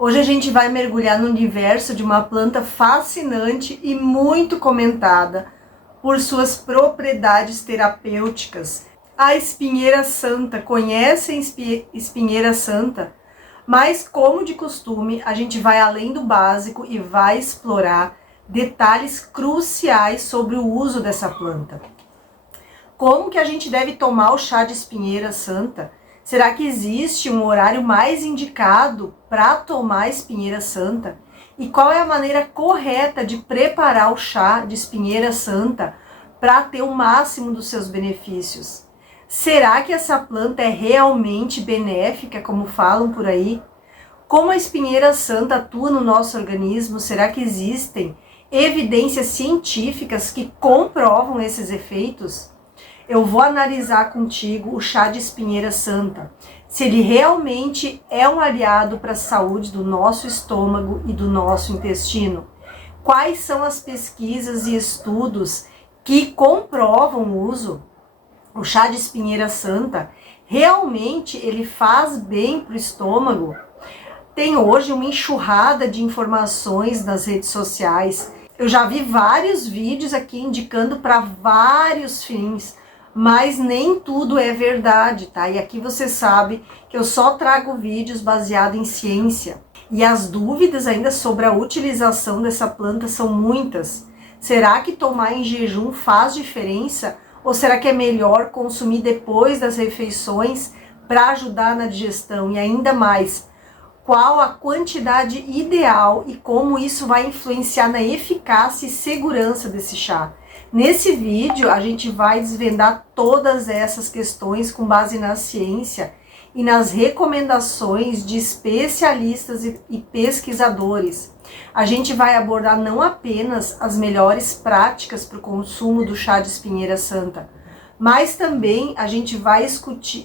Hoje a gente vai mergulhar no universo de uma planta fascinante e muito comentada por suas propriedades terapêuticas. A espinheira santa. Conhecem espinheira santa? Mas, como de costume, a gente vai além do básico e vai explorar detalhes cruciais sobre o uso dessa planta. Como que a gente deve tomar o chá de espinheira santa? Será que existe um horário mais indicado para tomar espinheira santa? E qual é a maneira correta de preparar o chá de espinheira santa para ter o máximo dos seus benefícios? Será que essa planta é realmente benéfica, como falam por aí? Como a espinheira santa atua no nosso organismo? Será que existem evidências científicas que comprovam esses efeitos? Eu vou analisar contigo o chá de espinheira santa, se ele realmente é um aliado para a saúde do nosso estômago e do nosso intestino. Quais são as pesquisas e estudos que comprovam o uso? O chá de espinheira santa, realmente ele faz bem para o estômago? Tem hoje uma enxurrada de informações nas redes sociais. Eu já vi vários vídeos aqui indicando para vários fins, mas nem tudo é verdade, tá? E aqui você sabe que eu só trago vídeos baseados em ciência. E as dúvidas ainda sobre a utilização dessa planta são muitas. Será que tomar em jejum faz diferença? Ou será que é melhor consumir depois das refeições para ajudar na digestão? E ainda mais, qual a quantidade ideal e como isso vai influenciar na eficácia e segurança desse chá? Nesse vídeo, a gente vai desvendar todas essas questões com base na ciência e nas recomendações de especialistas e pesquisadores. A gente vai abordar não apenas as melhores práticas para o consumo do chá de espinheira santa, mas também a gente vai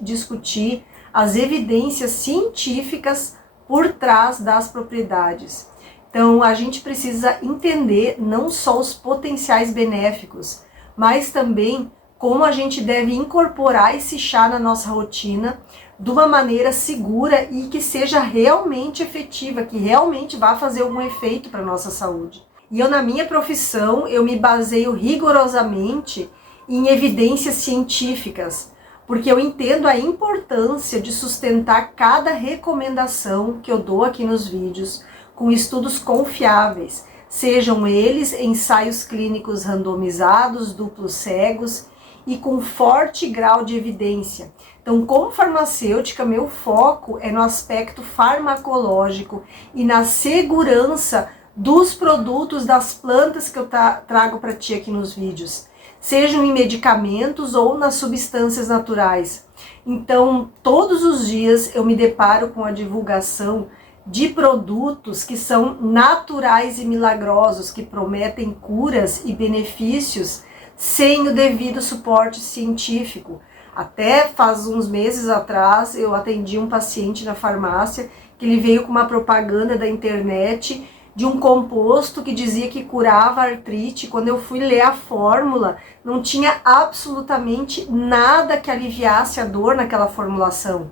discutir as evidências científicas por trás das propriedades. Então, a gente precisa entender não só os potenciais benéficos, mas também como a gente deve incorporar esse chá na nossa rotina de uma maneira segura e que seja realmente efetiva, que realmente vá fazer algum efeito para a nossa saúde. E eu, na minha profissão, eu me baseio rigorosamente em evidências científicas, porque eu entendo a importância de sustentar cada recomendação que eu dou aqui nos vídeos com estudos confiáveis, sejam eles ensaios clínicos randomizados, duplos cegos e com forte grau de evidência. Então, como farmacêutica, meu foco é no aspecto farmacológico e na segurança dos produtos, das plantas que eu trago para ti aqui nos vídeos, sejam em medicamentos ou nas substâncias naturais. Então, todos os dias eu me deparo com a divulgação de produtos que são naturais e milagrosos, que prometem curas e benefícios sem o devido suporte científico. Até faz uns meses atrás eu atendi um paciente na farmácia que ele veio com uma propaganda da internet de um composto que dizia que curava artrite. Quando eu fui ler a fórmula, não tinha absolutamente nada que aliviasse a dor naquela formulação.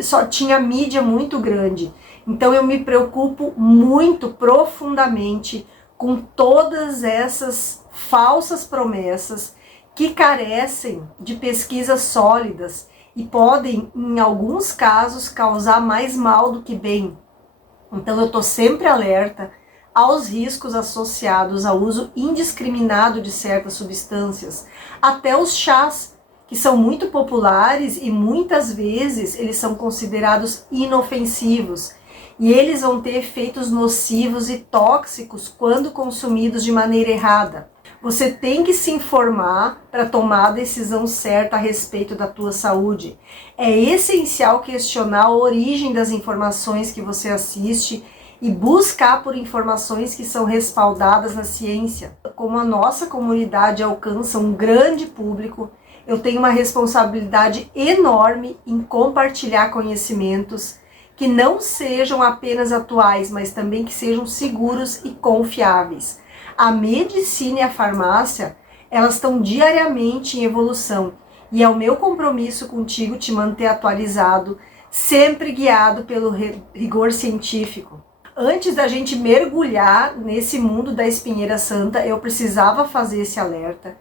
Só tinha mídia muito grande. Então eu me preocupo muito profundamente com todas essas falsas promessas que carecem de pesquisas sólidas e podem, em alguns casos, causar mais mal do que bem. Então eu estou sempre alerta aos riscos associados ao uso indiscriminado de certas substâncias, até os chás, que são muito populares e muitas vezes eles são considerados inofensivos. E eles vão ter efeitos nocivos e tóxicos quando consumidos de maneira errada. Você tem que se informar para tomar a decisão certa a respeito da tua saúde. É essencial questionar a origem das informações que você assiste e buscar por informações que são respaldadas na ciência. Como a nossa comunidade alcança um grande público, eu tenho uma responsabilidade enorme em compartilhar conhecimentos que não sejam apenas atuais, mas também que sejam seguros e confiáveis. A medicina e a farmácia, elas estão diariamente em evolução, e é o meu compromisso contigo te manter atualizado, sempre guiado pelo rigor científico. Antes da gente mergulhar nesse mundo da espinheira santa, eu precisava fazer esse alerta.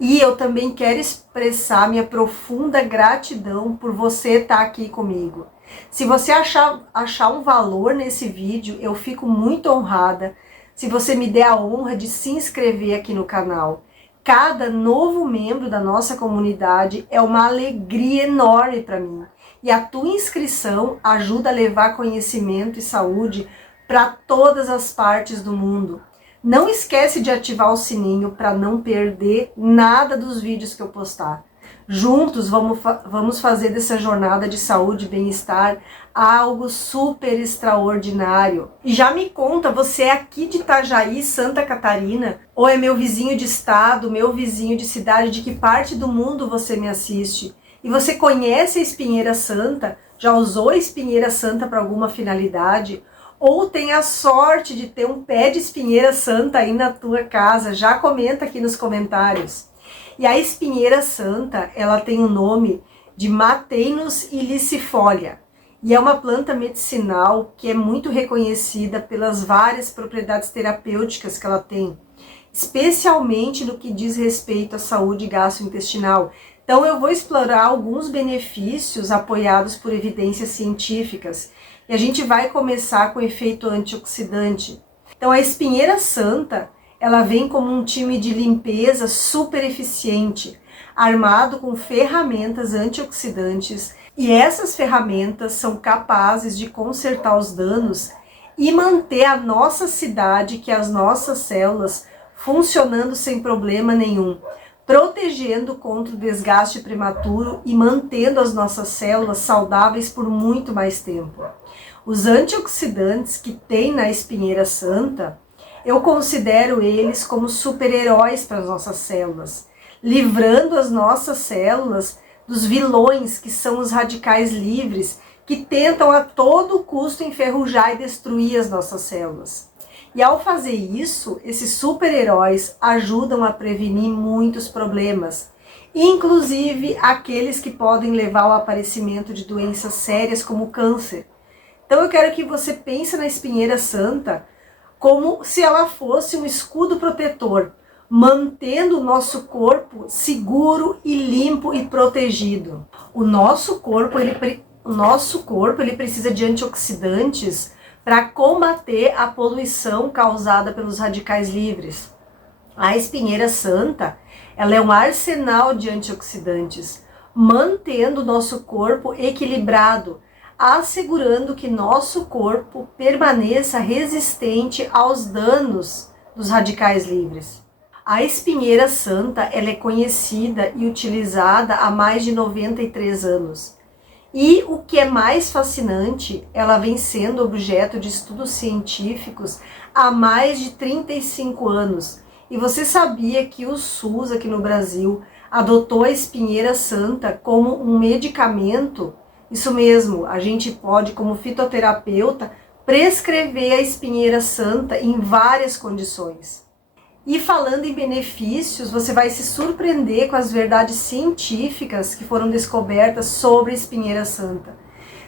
E eu também quero expressar minha profunda gratidão por você estar aqui comigo. Se você achar um valor nesse vídeo, eu fico muito honrada se você me der a honra de se inscrever aqui no canal. Cada novo membro da nossa comunidade é uma alegria enorme para mim. E a tua inscrição ajuda a levar conhecimento e saúde para todas as partes do mundo. Não esquece de ativar o sininho para não perder nada dos vídeos que eu postar. Juntos vamos fazer dessa jornada de saúde e bem-estar algo super extraordinário. E já me conta, você é aqui de Itajaí, Santa Catarina? Ou é meu vizinho de estado, meu vizinho de cidade? De que parte do mundo você me assiste? E você conhece a espinheira santa? Já usou a espinheira santa para alguma finalidade? Ou tem a sorte de ter um pé de espinheira santa aí na tua casa? Já comenta aqui nos comentários. E a espinheira santa, ela tem o nome de Matenus ilicifolia. E é uma planta medicinal que é muito reconhecida pelas várias propriedades terapêuticas que ela tem, especialmente no que diz respeito à saúde gastrointestinal. Então eu vou explorar alguns benefícios apoiados por evidências científicas. E a gente vai começar com o efeito antioxidante. Então a espinheira santa, ela vem como um time de limpeza super eficiente, armado com ferramentas antioxidantes. E essas ferramentas são capazes de consertar os danos e manter a nossa cidade, que é as nossas células, funcionando sem problema nenhum, protegendo contra o desgaste prematuro e mantendo as nossas células saudáveis por muito mais tempo. Os antioxidantes que tem na espinheira santa, eu considero eles como super-heróis para as nossas células, livrando as nossas células dos vilões que são os radicais livres, que tentam a todo custo enferrujar e destruir as nossas células. E ao fazer isso, esses super-heróis ajudam a prevenir muitos problemas, inclusive aqueles que podem levar ao aparecimento de doenças sérias como câncer. Então eu quero que você pense na espinheira santa como se ela fosse um escudo protetor, mantendo o nosso corpo seguro e limpo e protegido. O nosso corpo ele precisa de antioxidantes para combater a poluição causada pelos radicais livres. A espinheira santa, ela é um arsenal de antioxidantes, mantendo o nosso corpo equilibrado, assegurando que nosso corpo permaneça resistente aos danos dos radicais livres. A espinheira santa, ela é conhecida e utilizada há mais de 93 anos. E o que é mais fascinante, ela vem sendo objeto de estudos científicos há mais de 35 anos. E você sabia que o SUS aqui no Brasil adotou a espinheira santa como um medicamento? Isso mesmo, a gente pode, como fitoterapeuta, prescrever a espinheira santa em várias condições. E falando em benefícios, você vai se surpreender com as verdades científicas que foram descobertas sobre a espinheira santa.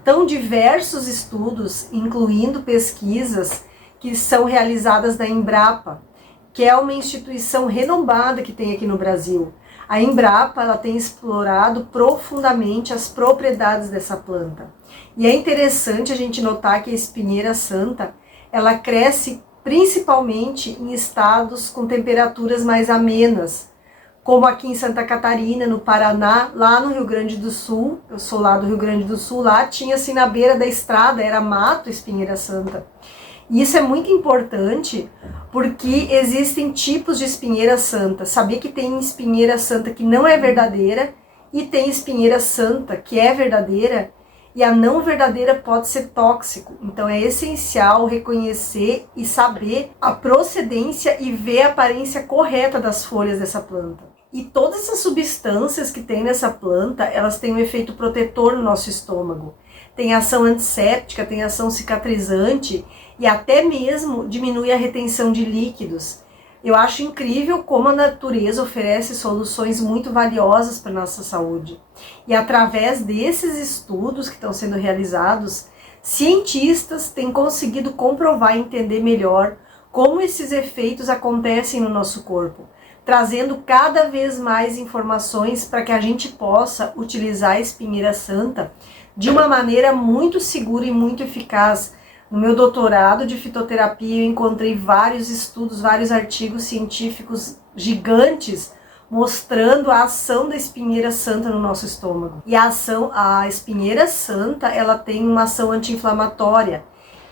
Então, diversos estudos, incluindo pesquisas que são realizadas na Embrapa, que é uma instituição renomada que tem aqui no Brasil. A Embrapa, ela tem explorado profundamente as propriedades dessa planta. E é interessante a gente notar que a espinheira santa, ela cresce principalmente em estados com temperaturas mais amenas, como aqui em Santa Catarina, no Paraná, lá no Rio Grande do Sul. Eu sou lá do Rio Grande do Sul, lá tinha assim na beira da estrada, era mato espinheira santa. E isso é muito importante porque existem tipos de espinheira santa. Saber que tem espinheira santa que não é verdadeira e tem espinheira santa que é verdadeira, e a não verdadeira pode ser tóxico. Então é essencial reconhecer e saber a procedência e ver a aparência correta das folhas dessa planta. E todas essas substâncias que tem nessa planta, elas têm um efeito protetor no nosso estômago. Tem ação antisséptica, tem ação cicatrizante e até mesmo diminui a retenção de líquidos. Eu acho incrível como a natureza oferece soluções muito valiosas para a nossa saúde. E através desses estudos que estão sendo realizados, Cientistas têm conseguido comprovar e entender melhor como esses efeitos acontecem no nosso corpo, trazendo cada vez mais informações para que a gente possa utilizar a espinheira santa de uma maneira muito segura e muito eficaz. No meu doutorado de fitoterapia eu encontrei vários estudos, vários artigos científicos gigantes mostrando a ação da espinheira santa no nosso estômago. E a espinheira santa, ela tem uma ação anti-inflamatória,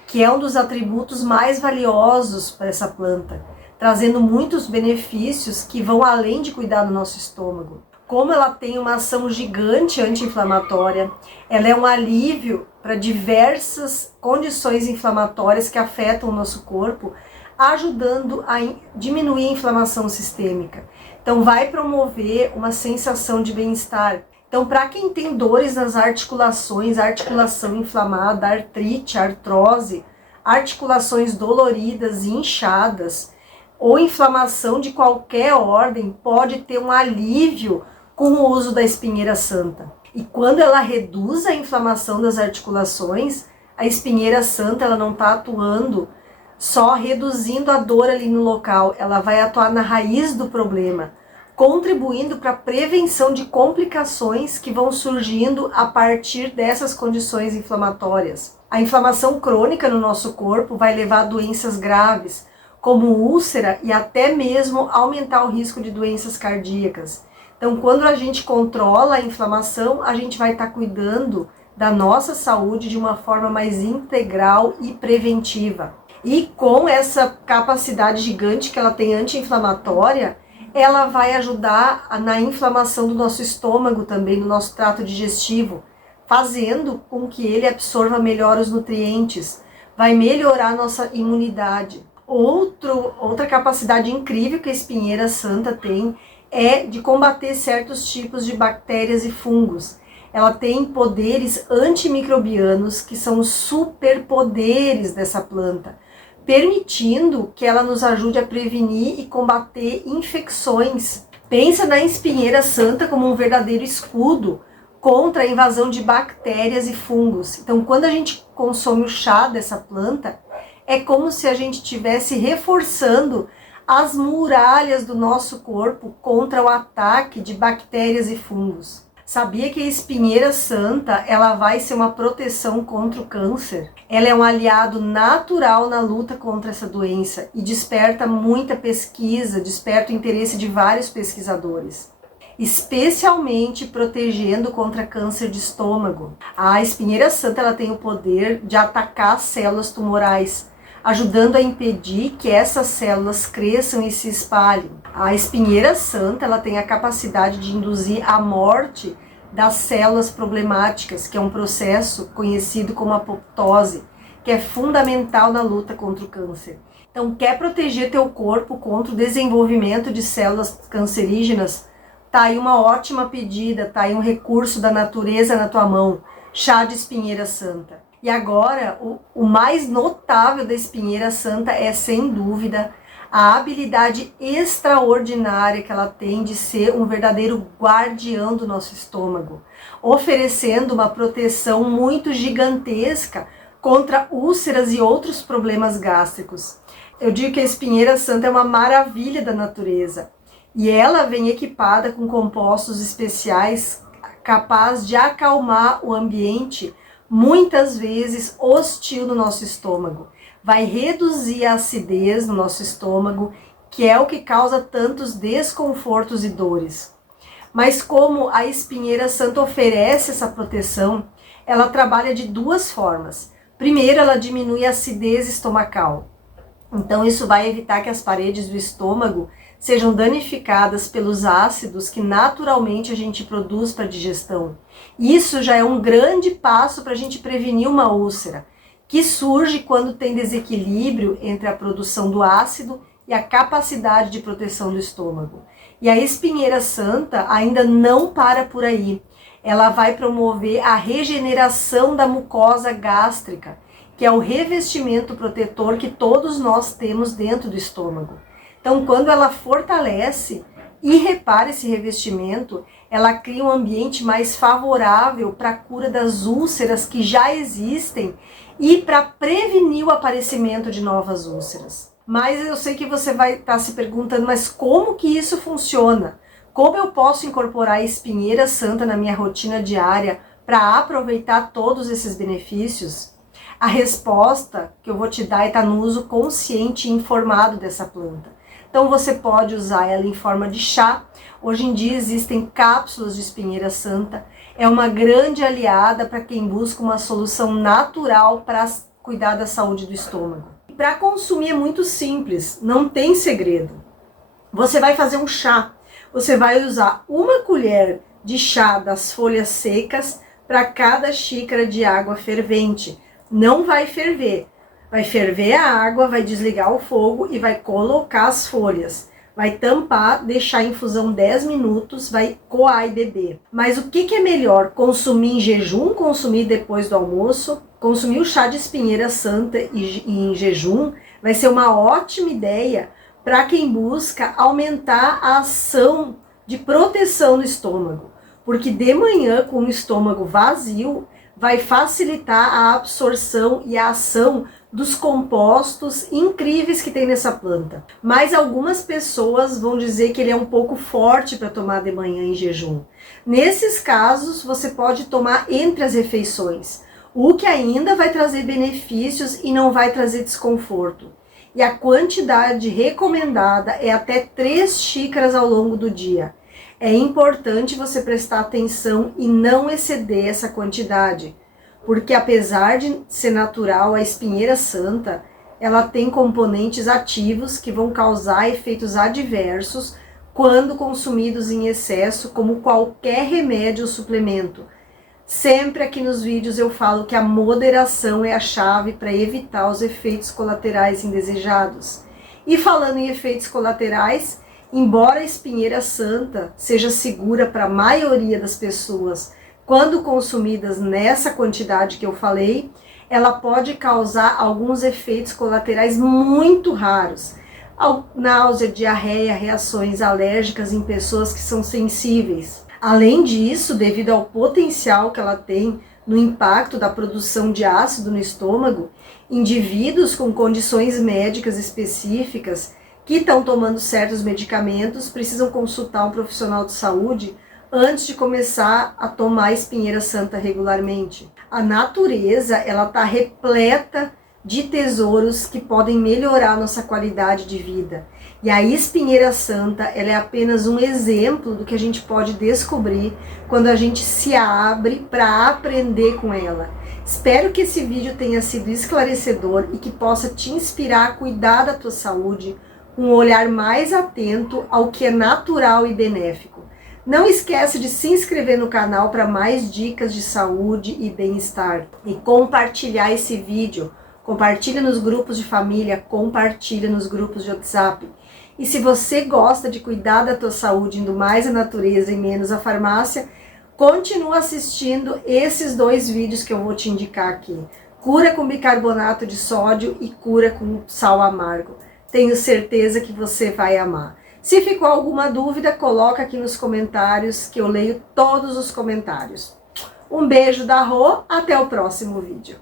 que é um dos atributos mais valiosos para essa planta, trazendo muitos benefícios que vão além de cuidar do nosso estômago. Como ela tem uma ação gigante anti-inflamatória, ela é um alívio para diversas condições inflamatórias que afetam o nosso corpo, ajudando a diminuir a inflamação sistêmica. Então vai promover uma sensação de bem-estar. Então, para quem tem dores nas articulações, articulação inflamada, artrite, artrose, articulações doloridas e inchadas, ou inflamação de qualquer ordem, pode ter um alívio com o uso da espinheira santa. E quando ela reduz a inflamação das articulações, a espinheira santa ela não está atuando só reduzindo a dor ali no local, ela vai atuar na raiz do problema, contribuindo para a prevenção de complicações que vão surgindo a partir dessas condições inflamatórias. A inflamação crônica no nosso corpo vai levar a doenças graves, como úlcera e até mesmo aumentar o risco de doenças cardíacas. Então, quando a gente controla a inflamação, a gente vai estar cuidando da nossa saúde de uma forma mais integral e preventiva. E com essa capacidade gigante que ela tem anti-inflamatória, ela vai ajudar na inflamação do nosso estômago também, do nosso trato digestivo, fazendo com que ele absorva melhor os nutrientes, vai melhorar a nossa imunidade. Outra capacidade incrível que a espinheira santa tem é de combater certos tipos de bactérias e fungos. Ela tem poderes antimicrobianos que são os superpoderes dessa planta, permitindo que ela nos ajude a prevenir e combater infecções. Pensa na espinheira santa como um verdadeiro escudo contra a invasão de bactérias e fungos. Então, quando a gente consome o chá dessa planta, é como se a gente estivesse reforçando as muralhas do nosso corpo contra o ataque de bactérias e fungos. Sabia que a espinheira santa, ela vai ser uma proteção contra o câncer? Ela é um aliado natural na luta contra essa doença e desperta muita pesquisa, desperta o interesse de vários pesquisadores, especialmente protegendo contra câncer de estômago. A espinheira santa, ela tem o poder de atacar as células tumorais, ajudando a impedir que essas células cresçam e se espalhem. A espinheira santa, ela tem a capacidade de induzir a morte das células problemáticas, que é um processo conhecido como apoptose, que é fundamental na luta contra o câncer. Então, quer proteger teu corpo contra o desenvolvimento de células cancerígenas? Tá aí uma ótima pedida, tá aí um recurso da natureza na tua mão, chá de espinheira santa. E agora, o mais notável da espinheira santa é, sem dúvida, a habilidade extraordinária que ela tem de ser um verdadeiro guardião do nosso estômago, oferecendo uma proteção muito gigantesca contra úlceras e outros problemas gástricos. Eu digo que a espinheira santa é uma maravilha da natureza e ela vem equipada com compostos especiais capazes de acalmar o ambiente muitas vezes hostil no nosso estômago. Vai reduzir a acidez no nosso estômago, que é o que causa tantos desconfortos e dores. Mas como a espinheira santa oferece essa proteção, ela trabalha de duas formas. Primeiro, ela diminui a acidez estomacal. Então isso vai evitar que as paredes do estômago sejam danificadas pelos ácidos que naturalmente a gente produz para a digestão. Isso já é um grande passo para a gente prevenir uma úlcera, que surge quando tem desequilíbrio entre a produção do ácido e a capacidade de proteção do estômago. E a espinheira santa ainda não para por aí. Ela vai promover a regeneração da mucosa gástrica, que é o revestimento protetor que todos nós temos dentro do estômago. Então, quando ela fortalece, E repare, esse revestimento, ela cria um ambiente mais favorável para a cura das úlceras que já existem e para prevenir o aparecimento de novas úlceras. Mas eu sei que você vai estar se perguntando, mas como que isso funciona? Como eu posso incorporar a espinheira santa na minha rotina diária para aproveitar todos esses benefícios? A resposta que eu vou te dar está no uso consciente e informado dessa planta. Então você pode usar ela em forma de chá. Hoje em dia existem cápsulas de espinheira santa. É uma grande aliada para quem busca uma solução natural para cuidar da saúde do estômago. Para consumir é muito simples, não tem segredo. Você vai fazer um chá. Você vai usar 1 colher de chá das folhas secas para cada xícara de água fervente. Não vai ferver. Vai ferver a água, vai desligar o fogo e vai colocar as folhas. Vai tampar, deixar em infusão 10 minutos, vai coar e beber. Mas o que é melhor? Consumir em jejum, consumir depois do almoço? Consumir o chá de espinheira santa em jejum vai ser uma ótima ideia para quem busca aumentar a ação de proteção no estômago. Porque de manhã, com o estômago vazio, vai facilitar a absorção e a ação dos compostos incríveis que tem nessa planta. Mas algumas pessoas vão dizer que ele é um pouco forte para tomar de manhã em jejum. Nesses casos, você pode tomar entre as refeições, o que ainda vai trazer benefícios e não vai trazer desconforto. E a quantidade recomendada é até 3 xícaras ao longo do dia. É importante você prestar atenção e não exceder essa quantidade, porque apesar de ser natural, a espinheira santa, ela tem componentes ativos que vão causar efeitos adversos quando consumidos em excesso, como qualquer remédio ou suplemento. Sempre aqui nos vídeos eu falo que a moderação é a chave para evitar os efeitos colaterais indesejados. E falando em efeitos colaterais, embora a espinheira santa seja segura para a maioria das pessoas, quando consumidas nessa quantidade que eu falei, ela pode causar alguns efeitos colaterais muito raros. Náusea, diarreia, reações alérgicas em pessoas que são sensíveis. Além disso, devido ao potencial que ela tem no impacto da produção de ácido no estômago, indivíduos com condições médicas específicas que estão tomando certos medicamentos precisam consultar um profissional de saúde antes de começar a tomar espinheira santa regularmente. A natureza, ela está repleta de tesouros que podem melhorar a nossa qualidade de vida. E a espinheira santa, ela é apenas um exemplo do que a gente pode descobrir quando a gente se abre para aprender com ela. Espero que esse vídeo tenha sido esclarecedor e que possa te inspirar a cuidar da tua saúde com um olhar mais atento ao que é natural e benéfico. Não esquece de se inscrever no canal para mais dicas de saúde e bem-estar. E compartilhar esse vídeo. Compartilha nos grupos de família, compartilha nos grupos de WhatsApp. E se você gosta de cuidar da tua saúde, indo mais à natureza e menos à farmácia, continua assistindo esses 2 vídeos que eu vou te indicar aqui. Cura com bicarbonato de sódio e cura com sal amargo. Tenho certeza que você vai amar. Se ficou alguma dúvida, coloca aqui nos comentários que eu leio todos os comentários. Um beijo da Rô, até o próximo vídeo.